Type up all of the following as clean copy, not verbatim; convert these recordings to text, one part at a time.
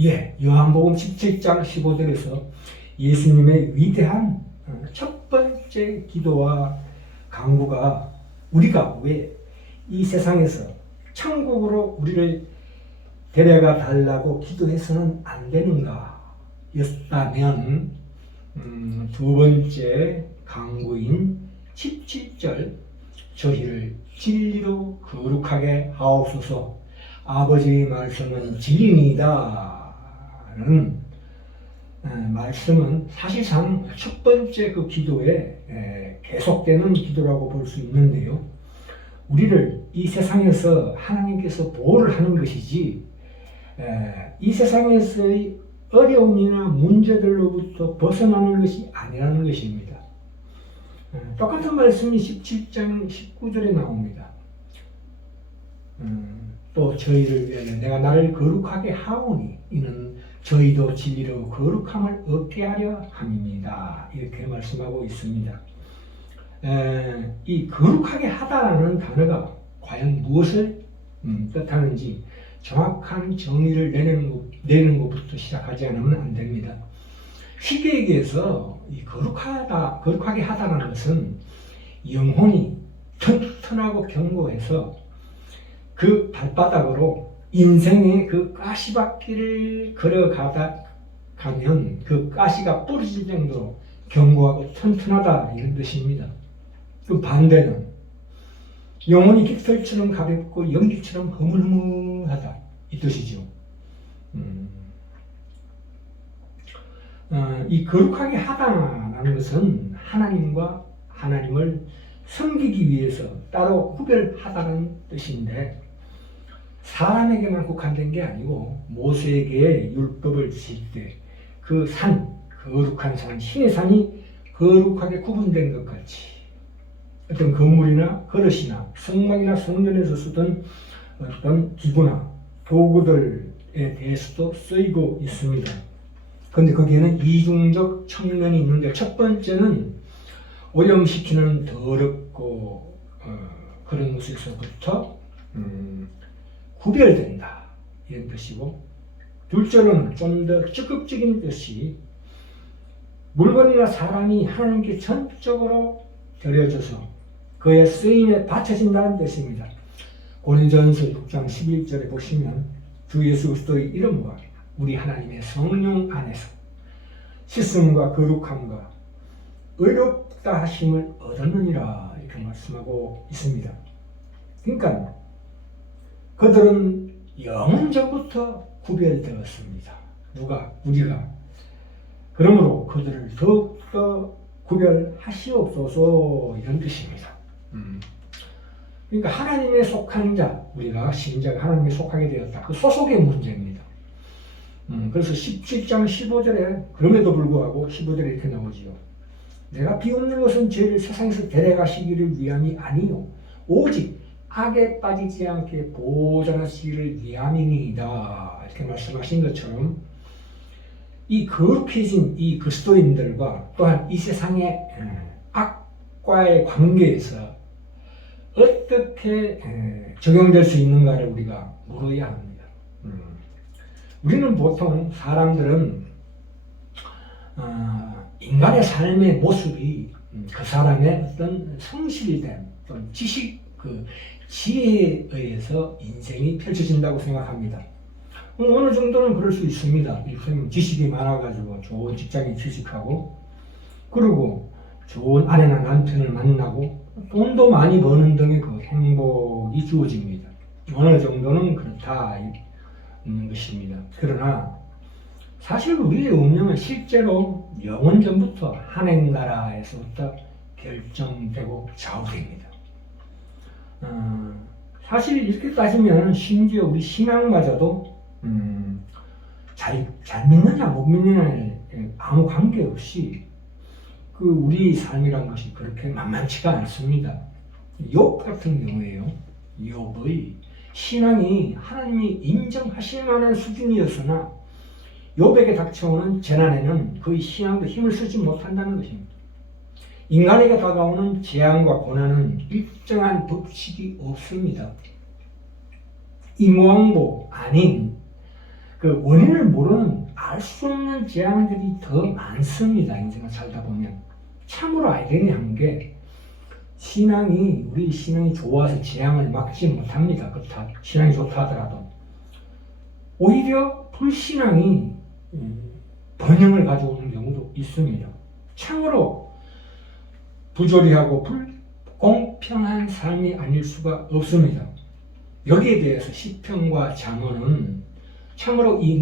요한복음 17장 15절에서 예수님의 위대한 첫 번째 기도와 간구가 우리가 왜 이 세상에서 천국으로 우리를 데려가 달라고 기도해서는 안 되는가 였다면 두 번째 간구인 17절 저희를 진리로 거룩하게 하옵소서 아버지의 말씀은 진리니이다 라는 말씀은 사실상 첫 번째 그 기도에 계속되는 기도라고 볼 수 있는데요. 우리를 이 세상에서 하나님께서 보호를 하는 것이지 이 세상에서의 어려움이나 문제들로부터 벗어나는 것이 아니라는 것입니다. 똑같은 말씀이 17장 19절에 나옵니다. 또 저희를 위하여 내가 나를 거룩하게 하오니 이는 저희도 진리로 거룩함을 얻게 하려 함입니다. 이렇게 말씀하고 있습니다. 이 거룩하게 하다라는 단어가 과연 무엇을 뜻하는지 정확한 정의를 내는 것부터 시작하지 않으면 안 됩니다. 쉽게 얘기해서 이 거룩하게 하다라는 것은 영혼이 튼튼하고 견고해서 그 발바닥으로 인생의 그 가시밭길을 가면 그 가시가 부러질 정도로 견고하고 튼튼하다 이런 뜻입니다. 그 반대는 영혼이 깃털처럼 가볍고 연기처럼 흐물흐물하다 이 뜻이죠. 이 거룩하게 하다라는 것은 하나님을 섬기기 위해서 따로 구별하다는 뜻인데 사람에게만 국한된 게 아니고 모세에게 율법을 주실 때 그 거룩한 산, 신의 산이 거룩하게 구분된 것 같이 어떤 건물이나 그릇이나 성막이나 성전에서 쓰던 어떤 기구나 도구들에 대해서도 쓰이고 있습니다. 그런데 거기에는 이중적 측면이 있는데 첫 번째는 오염시키는 더럽고 그런 것에서부터 구별된다 이런 뜻이고 둘째로는 좀 더 적극적인 뜻이 물건이나 사람이 하나님께 전적으로 드려져서 그의 쓰임에 바쳐진다는 뜻입니다. 고린도전서 6장 11절에 보시면 주 예수 그리스도의 이름과 우리 하나님의 성령 안에서 씻음과 거룩함과 의롭다 하심을 얻었느니라 이렇게 말씀하고 있습니다. 그러니까 그들은 영원 전부터 구별되었습니다. 우리가. 그러므로 그들을 더욱더 구별하시옵소서 이런 뜻입니다. 그러니까 하나님에 속한 자, 우리가 신자가 하나님에 속하게 되었다. 그 소속의 문제입니다. 그래서 17장 15절에 그럼에도 불구하고 15절에 이렇게 나오지요. 내가 비웃는 것은 죄를 세상에서 데려가시기를 위함이 아니요 오직 악에 빠지지 않게 보존하시기를 위함이니이다. 이렇게 말씀하신 것처럼 이 거룩해진 이 그리스도인들과 또한 이 세상의 악과의 관계에서 어떻게 적용될 수 있는가를 우리가 물어야 합니다. 우리는 보통 사람들은 인간의 삶의 모습이 그 사람의 어떤 성실된 어떤 지식, 지혜에 의해서 인생이 펼쳐진다고 생각합니다. 어느 정도는 그럴 수 있습니다. 지식이 많아가지고 좋은 직장에 취직하고 그리고 좋은 아내나 남편을 만나고 돈도 많이 버는 등의 그 행복이 주어집니다. 어느 정도는 그렇다 있는 것입니다. 그러나 사실 우리의 운명은 실제로 영원 전부터 하늘나라에서부터 결정되고 좌우됩니다. 사실 이렇게 따지면 심지어 우리 신앙마저도 잘 믿느냐 못 믿느냐에 아무 관계없이 우리 삶이란 것이 그렇게 만만치가 않습니다. 욥 같은 경우에요. 욥의 신앙이 하나님이 인정하실 만한 수준이었으나 욥에게 닥쳐오는 재난에는 그의 신앙도 힘을 쓰지 못한다는 것입니다. 인간에게 다가오는 재앙과 고난은 일정한 법칙이 없습니다. 인왕보 아닌 그 원인을 모르는 알 수 없는 재앙들이 더 많습니다. 인생을 살다 보면. 참으로 아이러니한 게 우리 신앙이 좋아서 재앙을 막지 못합니다. 그렇다. 신앙이 좋다 하더라도. 오히려 불신앙이 번영을 가져오는 경우도 있습니다. 참으로 부조리하고 불공평한 삶이 아닐 수가 없습니다. 여기에 대해서 시편과 잠언은 참으로 이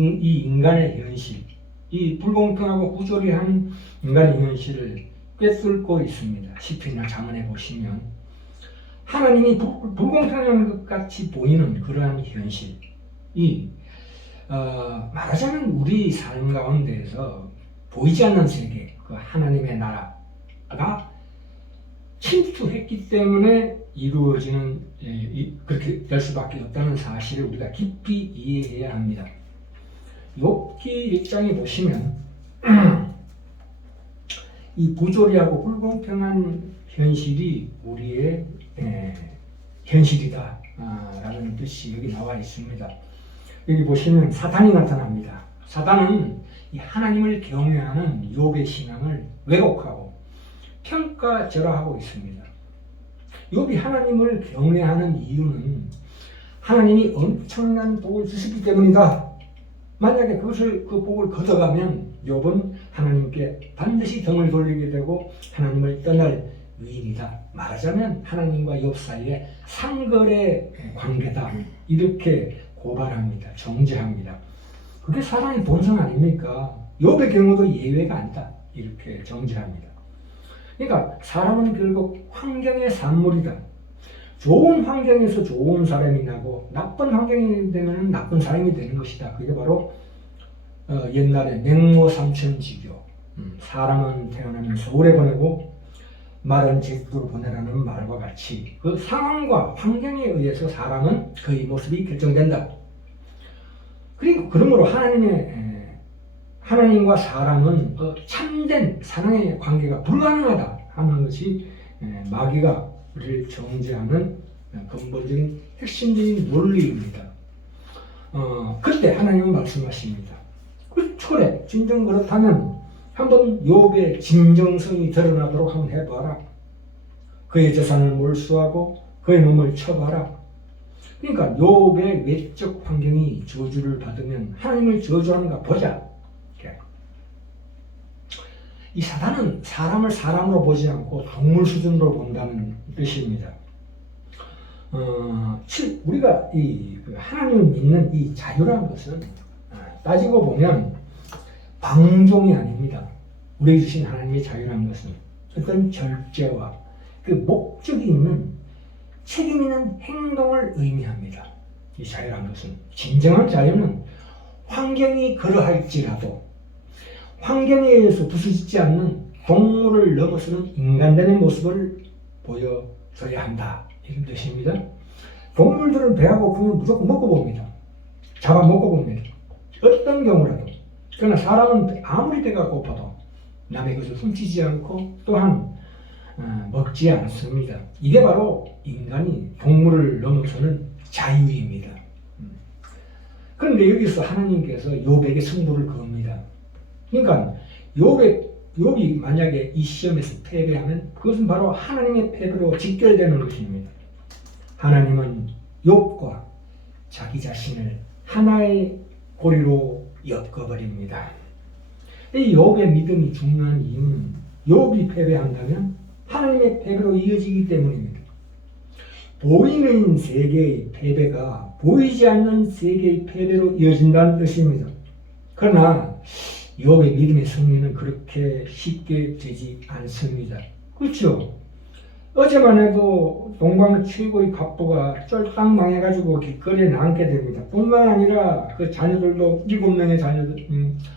인간의 현실, 이 불공평하고 부조리한 인간의 현실을 꿰뚫고 있습니다. 시편이나 잠언에 보시면 하나님이 불공평한 것 같이 보이는 그러한 현실이 말하자면 우리 삶 가운데에서 보이지 않는 세계, 그 하나님의 나라가 침투했기 때문에 이루어지는 그렇게 될 수밖에 없다는 사실을 우리가 깊이 이해해야 합니다. 욥기 1장에 보시면 이 부조리하고 불공평한 현실이 우리의 현실이다 라는 뜻이 여기 나와 있습니다. 여기 보시면 사탄이 나타납니다. 사탄은 이 하나님을 경외하는 욥의 신앙을 왜곡하고 평가절하하고 있습니다. 욥이 하나님을 경외하는 이유는 하나님이 엄청난 복을 주시기 때문이다. 만약에 그 복을 걷어가면 욥은 하나님께 반드시 등을 돌리게 되고 하나님을 떠날 위인이다. 말하자면 하나님과 욥 사이에 상거래 관계다. 이렇게 고발합니다. 정죄합니다. 그게 사람의 본성 아닙니까? 욥의 경우도 예외가 아니다. 이렇게 정죄합니다. 그러니까 사람은 결국 환경의 산물이다. 좋은 환경에서 좋은 사람이 나고 나쁜 환경이 되면 나쁜 사람이 되는 것이다. 그게 바로 옛날에 맹모삼천지교, 사람은 태어나면서 오래 보내고 말은 제주도로 보내라는 말과 같이 그 상황과 환경에 의해서 사람은 그의 모습이 결정된다. 그리고 그러므로 하나님과 사람은 참된 사랑의 관계가 불가능하다 하는 것이 마귀가 우리를 정죄하는 근본적인 핵심적인 논리입니다. 그때 하나님은 말씀하십니다. 그래, 진정 그렇다면 한번 욥의 진정성이 드러나도록 한번 해봐라. 그의 재산을 몰수하고 그의 몸을 쳐봐라. 그러니까 욥의 외적 환경이 저주를 받으면 하나님을 저주하는가 보자. 이 사단은 사람을 사람으로 보지 않고 동물 수준으로 본다는 뜻입니다. 우리가 하나님을 믿는 이 자유라는 것은 따지고 보면 방종이 아닙니다. 우리에게 주신 하나님의 자유라는 것은 어떤 절제와 그 목적이 있는 책임 있는 행동을 의미합니다. 이 자유라는 것은 진정한 자유는 환경이 그러할지라도 환경에 의해서 부수지지 않는 동물을 넘어서는 인간됨의 모습을 보여줘야 한다. 이런 뜻입니다. 동물들은 배가 고프면 무조건 먹고 봅니다. 잡아먹고 봅니다. 어떤 경우라도. 그러나 사람은 아무리 배가 고파도 남의 것을 훔치지 않고 또한 먹지 않습니다. 이게 바로 인간이 동물을 넘어서는 자유입니다. 그런데 여기서 하나님께서 욥에게 승부를 겁니다. 그러니까 욥이 만약에 이 시험에서 패배하면 그것은 바로 하나님의 패배로 직결되는 것입니다. 하나님은 욥과 자기 자신을 하나의 고리로 엮어버립니다. 이 욥의 믿음이 중요한 이유는 욥이 패배한다면 하나님의 패배로 이어지기 때문입니다. 보이는 세계의 패배가 보이지 않는 세계의 패배로 이어진다는 뜻입니다. 그러나 욥의 믿음의 승리는 그렇게 쉽게 되지 않습니다. 그렇죠? 어제만 해도 동방 최고의 갑부가 쫄딱 망해가지고 길거리에 나앉게 됩니다. 뿐만 아니라 그 자녀들도 7명의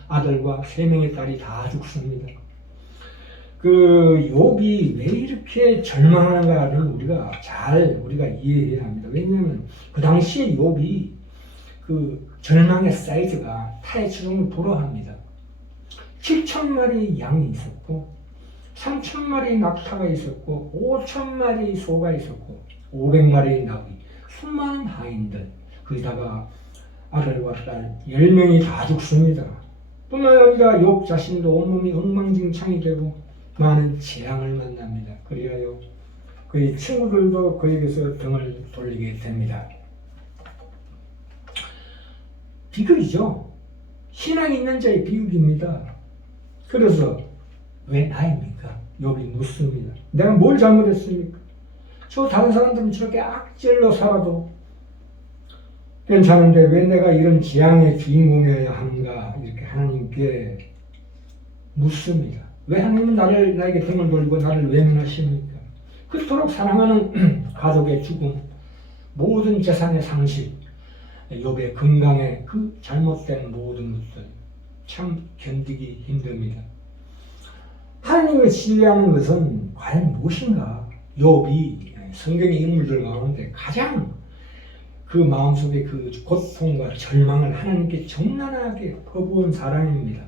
아들과 3명의 딸이 다 죽습니다. 그 욥이 왜 이렇게 절망하는가를 우리가 이해해야 합니다. 왜냐하면 그 당시에 욥이 그 절망의 사이즈가 타의 추종을 불허합니다. 7,000마리 양이 있었고 3,000마리 낙타가 있었고 5,000마리 소가 있었고 500마리의 나귀, 수많은 하인들, 거기다가 아들과 딸 10명이 다 죽습니다. 뿐만 아니라 욥 자신도 온몸이 엉망진창이 되고 많은 재앙을 만납니다. 그리하여 그의 친구들도 그에게서 등을 돌리게 됩니다. 비극이죠. 신앙이 있는 자의 비극입니다. 그래서 왜 나입니까? 욥이 묻습니다. 내가 뭘 잘못했습니까? 저 다른 사람들은 저렇게 악질로 살아도 괜찮은데 왜 내가 이런 재앙의 주인공이어야 하는가? 이렇게 하나님께 묻습니다. 왜 하나님은 나에게 등을 돌리고 나를 외면하십니까? 그토록 사랑하는 가족의 죽음, 모든 재산의 상실, 욥의 건강에 그 잘못된 모든 것들 참 견디기 힘듭니다. 하나님을 신뢰하는 것은 과연 무엇인가? 욥이 성경의 인물들 가운데 가장 그 마음속에 그 고통과 절망을 하나님께 적나라하게 퍼부은 사람입니다.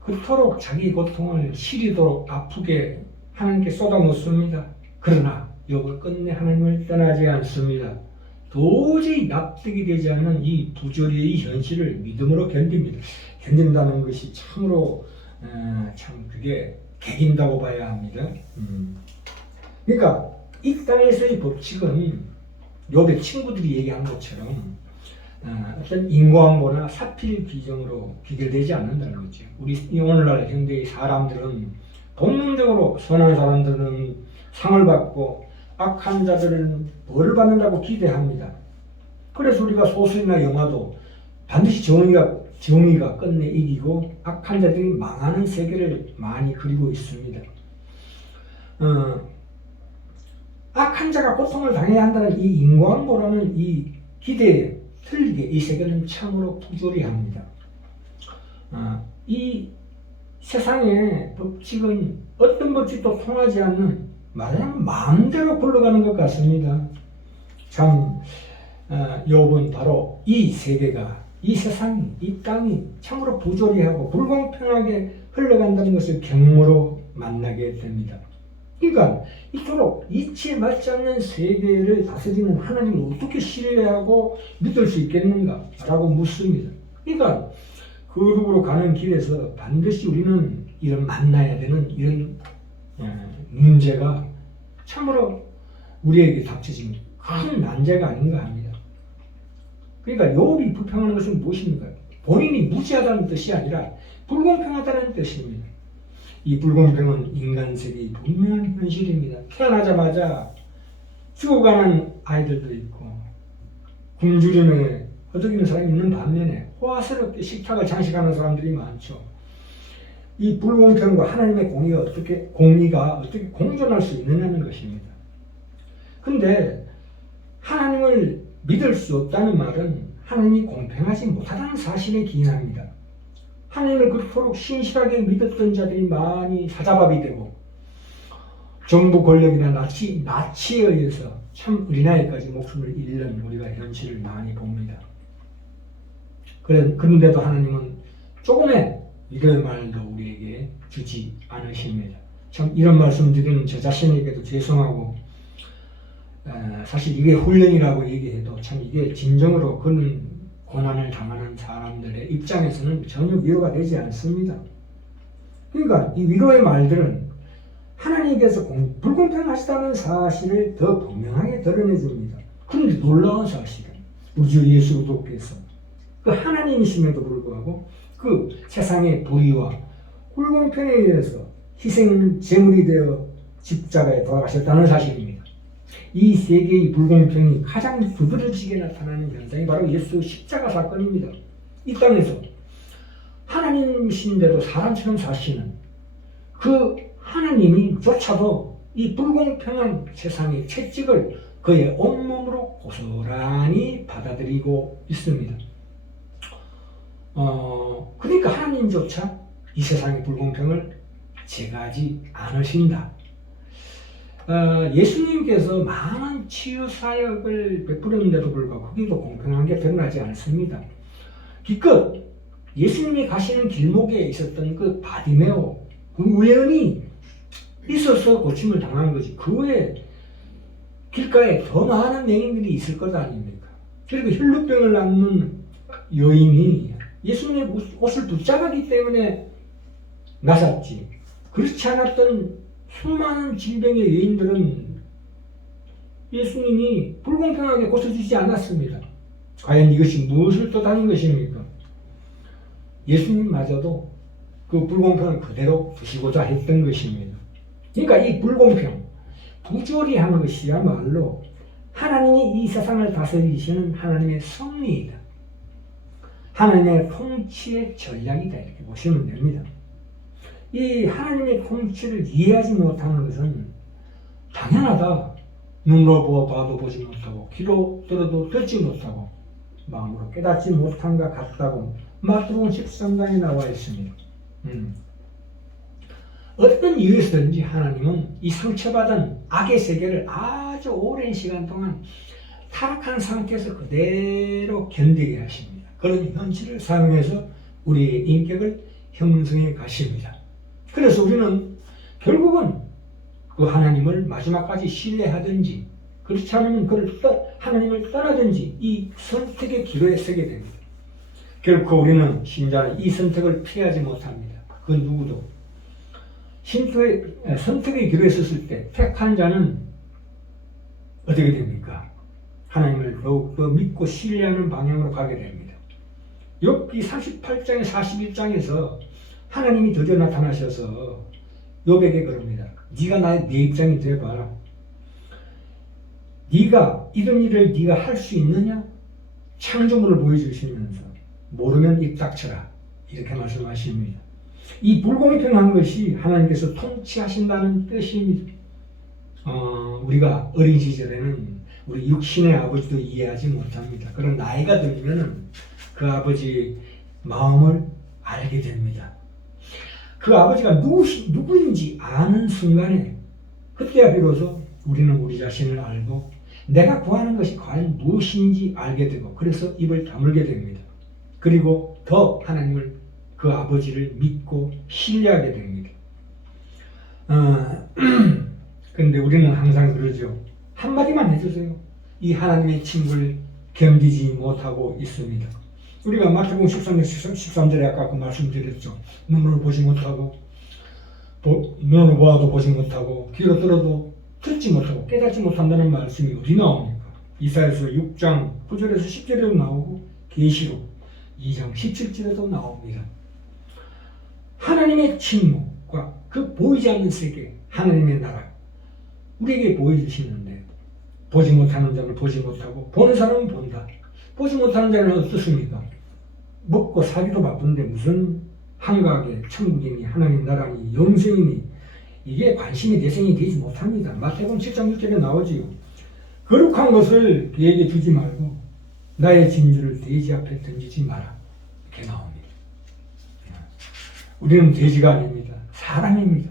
그토록 자기 고통을 시리도록 아프게 하나님께 쏟아놓습니다. 그러나 욥은 끝내 하나님을 떠나지 않습니다. 도저히 납득이 되지 않는 이 부조리의 현실을 믿음으로 견딥니다. 견딘다는 것이 참으로 참 그게 개긴다고 봐야 합니다. 그러니까 이 땅에서의 법칙은 욥의 친구들이 얘기한 것처럼 어떤 인과응보나 사필 규정으로 귀결되지 않는다는 거죠. 우리 오늘날 현대의 사람들은 본능적으로 선한 사람들은 상을 받고 악한 자들은 벌을 받는다고 기대합니다. 그래서 우리가 소설이나 영화도 반드시 정의가 끝내 이기고 악한 자들이 망하는 세계를 많이 그리고 있습니다. 악한 자가 고통을 당해야 한다는 이 인과응보라는 이 기대에 틀리게 이 세계는 참으로 부조리합니다. 이 세상의 법칙은 어떤 법칙도 통하지 않는 말하자면 마음대로 굴러가는 것 같습니다. 참 욥은 바로 이 세계가, 이 세상이, 이 땅이 참으로 부조리하고 불공평하게 흘러간다는 것을 경험으로 만나게 됩니다. 그러니까 이토록 이치에 맞지 않는 세계를 다스리는 하나님을 어떻게 신뢰하고 믿을 수 있겠는가? 라고 묻습니다. 그러니까 거룩으로 가는 길에서 반드시 우리는 이런 만나야 되는 이런 문제가 참으로 우리에게 닥쳐진 큰 난제가 아닌가 합니다. 그러니까 욥이 불평하는 것은 무엇입니까? 본인이 무지하다는 뜻이 아니라 불공평하다는 뜻입니다. 이 불공평은 인간 세계의 분명한 현실입니다. 태어나자마자 죽어가는 아이들도 있고 굶주림에 허덕이는 사람이 있는 반면에 호화스럽게 식탁을 장식하는 사람들이 많죠. 이 불공평과 하나님의 공의가 어떻게 공존할 수 있느냐는 것입니다. 근데 하나님을 믿을 수 없다는 말은 하나님이 공평하지 못하다는 사실에 기인합니다. 하나님을 그토록 신실하게 믿었던 자들이 많이 사자밥이 되고 정부 권력이나 나치에 의해서 참 어린아이까지 목숨을 잃는 우리가 현실을 많이 봅니다. 그런데도 하나님은 조금의 믿음의 말도 우리에게 주지 않으십니다. 참 이런 말씀 드리는 저 자신에게도 죄송하고 사실 이게 훈련이라고 얘기해도 참 이게 진정으로 그런 고난을 당하는 사람들의 입장에서는 전혀 위로가 되지 않습니다. 그러니까 이 위로의 말들은 하나님께서 불공평하시다는 사실을 더 분명하게 드러내줍니다. 그런데 놀라운 사실은 우리 주 예수 그리스도께서 그 하나님이심에도 불구하고 그 세상의 불의와 불공평에 의해서 희생 제물이 되어 십자가에 돌아가셨다는 사실입니다. 이 세계의 불공평이 가장 두드러지게 나타나는 현상이 바로 예수 십자가 사건입니다. 이 땅에서 하나님이신데도 사람처럼 사시는 그 하나님이조차도 이 불공평한 세상의 채찍을 그의 온몸으로 고스란히 받아들이고 있습니다. 그러니까 하나님조차 이 세상의 불공평을 제거하지 않으신다. 예수님께서 많은 치유 사역을 베풀었는데도 불구하고 거기도 공평한 게 드러나지 않습니다. 기껏 예수님이 가시는 길목에 있었던 그 바디메오, 그 우연히 있어서 고침을 당한 거지. 그 외에 길가에 더 많은 맹인들이 있을 것 아닙니까? 그리고 혈루병을 앓는 여인이 예수님의 옷을 붙잡았기 때문에 나섰지, 그렇지 않았던 수많은 질병의 여인들은 예수님이 불공평하게 고쳐주지 않았습니다. 과연 이것이 무엇을 뜻하는 것입니까? 예수님마저도 그 불공평을 그대로 두시고자 했던 것입니다. 그러니까 이 불공평, 부조리한 것이야말로 하나님이 이 세상을 다스리시는 하나님의 섭리이다. 하나님의 통치의 전략이다. 이렇게 보시면 됩니다. 이 하나님의 통치를 이해하지 못하는 것은 당연하다. 눈으로 봐도 보지 못하고 귀로 들어도 듣지 못하고 마음으로 깨닫지 못한 것 같다고 마태복음 13장에 나와 있습니다. 어떤 이유에서든지 하나님은 이 상처받은 악의 세계를 아주 오랜 시간 동안 타락한 상태에서 그대로 견디게 하십니다. 그런 현실을 사용해서 우리의 인격을 형성해 가십니다. 그래서 우리는 결국은 그 하나님을 마지막까지 신뢰하든지 그렇지 않으면 하나님을 떠나든지 이 선택의 기로에 서게 됩니다. 결코 우리는 신자는 이 선택을 피하지 못합니다. 그 누구도. 선택의 기로에 섰을 때 택한 자는 어떻게 됩니까? 하나님을 더욱더 믿고 신뢰하는 방향으로 가게 됩니다. 욥기 38장에 41장에서 하나님이 드디어 나타나셔서 욥에게 그럽니다. 네가 내 입장이 되어봐라. 네가 이런 일을 네가 할 수 있느냐? 창조물을 보여주시면서 모르면 입 닥쳐라. 이렇게 말씀하십니다. 이 불공평한 것이 하나님께서 통치하신다는 뜻입니다. 우리가 어린 시절에는 우리 육신의 아버지도 이해하지 못합니다. 그런 나이가 들면 그 아버지의 마음을 알게 됩니다. 그 아버지가 누구인지 아는 순간에 그때야 비로소 우리는 우리 자신을 알고 내가 구하는 것이 과연 무엇인지 알게 되고 그래서 입을 다물게 됩니다. 그리고 더 하나님을 그 아버지를 믿고 신뢰하게 됩니다. 그런데 우리는 항상 그러죠. 한마디만 해주세요. 이 하나님의 친구를 견디지 못하고 있습니다. 우리가 마태복음 13절에 아까 그 말씀드렸죠. 눈으로 보지 못하고 눈으로 보아도 보지 못하고 귀로 들어도 듣지 못하고 깨닫지 못한다는 말씀이 어디 나옵니까? 이사야서 6장 9절에서 10절에도 나오고 계시록 2장 17절에도 나옵니다. 하나님의 침묵과 그 보이지 않는 세계, 하나님의 나라 우리에게 보여주시는데 보지 못하는 자는 보지 못하고 보는 사람은 본다. 보지 못하는 자는 어떻습니까? 먹고 살기도 바쁜데 무슨 한가하게 천국이니 하나님 나라니 영생이니 이게 관심이 대상이 되지 못합니다. 마태복음 7장 6절에 나오지요. 거룩한 것을 그에게 주지 말고 나의 진주를 돼지 앞에 던지지 마라. 이렇게 나옵니다. 우리는 돼지가 아닙니다. 사람입니다.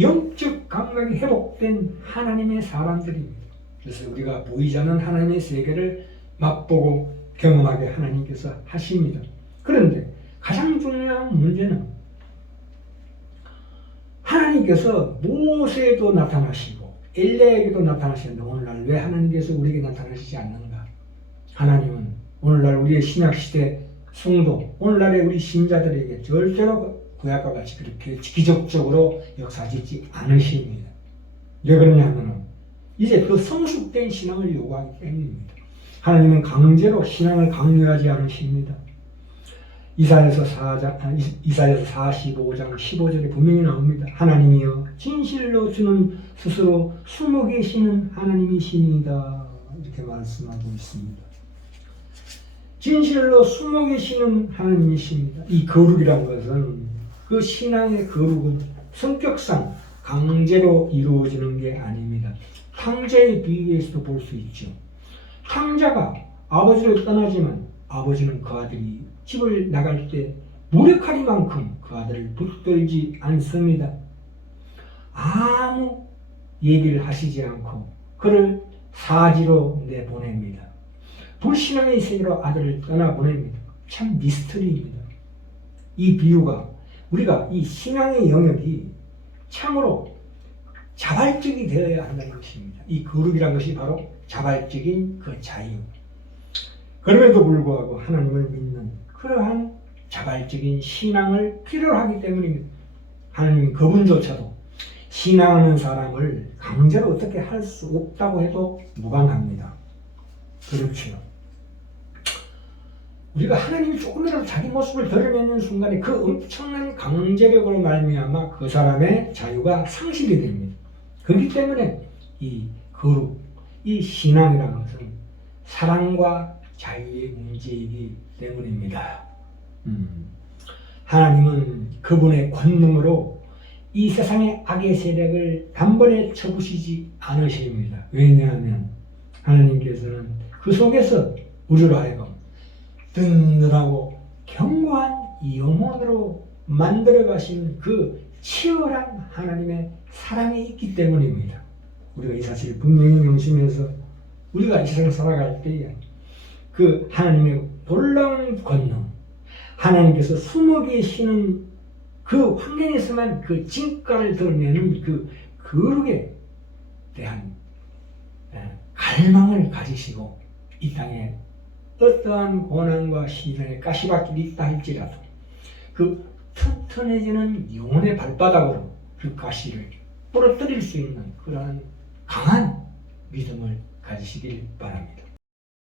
영적 감각이 회복된 하나님의 사람들입니다. 그래서 우리가 보이지 않는 하나님의 세계를 맛보고 경험하게 하나님께서 하십니다. 그런데 가장 중요한 문제는 하나님께서 모세에도 나타나시고 엘리야에게도 나타나시는데 오늘날 왜 하나님께서 우리에게 나타나시지 않는가? 하나님은 오늘날 우리의 신약시대 성도, 오늘날의 우리 신자들에게 절대로 구약과 같이 그렇게 기적적으로 역사하지 않으십니다. 왜 그러냐면 이제 그 성숙된 신앙을 요구하기 때문입니다. 하나님은 강제로 신앙을 강요하지 않으십니다. 이사야서 45장 15절에 분명히 나옵니다. 하나님이여 진실로 주는 스스로 숨어 계시는 하나님이십니다. 이렇게 말씀하고 있습니다. 진실로 숨어 계시는 하나님이십니다. 이 거룩이란 것은 그 신앙의 거룩은 성격상 강제로 이루어지는 게 아닙니다. 탕자의 비유에서도 볼 수 있죠. 탕자가 아버지를 떠나지만 아버지는 그 아들이 집을 나갈 때 무력하리만큼 그 아들을 붙들지 않습니다. 아무 얘기를 하시지 않고 그를 사지로 내보냅니다. 불신앙의 세계로 아들을 떠나보냅니다. 참 미스터리입니다. 이 비유가 우리가 이 신앙의 영역이 참으로 자발적이 되어야 한다는 것입니다. 이 거룩이라는 것이 바로 자발적인 그 자유. 그럼에도 불구하고 하나님을 믿는 그러한 자발적인 신앙을 필요로 하기 때문입니다. 하나님 그분조차도 신앙하는 사람을 강제로 어떻게 할 수 없다고 해도 무방합니다. 그렇죠. 우리가 하나님이 조금이라도 자기 모습을 드러내는 순간에 그 엄청난 강제력으로 말미암아 그 사람의 자유가 상실이 됩니다. 그렇기 때문에 이 거룩, 이 신앙이라는 것은 사랑과 자유의 문제이기 때문입니다. 하나님은 그분의 권능으로 이 세상의 악의 세력을 단번에 쳐부시지 않으십니다. 왜냐하면 하나님께서는 그 속에서 우리로 하여금 든든하고 견고한 영혼으로 만들어 가신 그 치열한 하나님의 사랑이 있기 때문입니다. 우리가 이 사실을 분명히 명심해서 우리가 이 세상을 살아갈 때에 그 하나님의 놀라운 권능, 하나님께서 숨어 계시는 그 환경에서만 그 진가를 드러내는 그 거룩에 대한 갈망을 가지시고 이 땅에 어떠한 고난과 시련에 가시밭길이 있다 할지라도 그 튼튼해지는 영혼의 발바닥으로 그 가시를 부러뜨릴 수 있는 그러한 강한 믿음을 가지시길 바랍니다.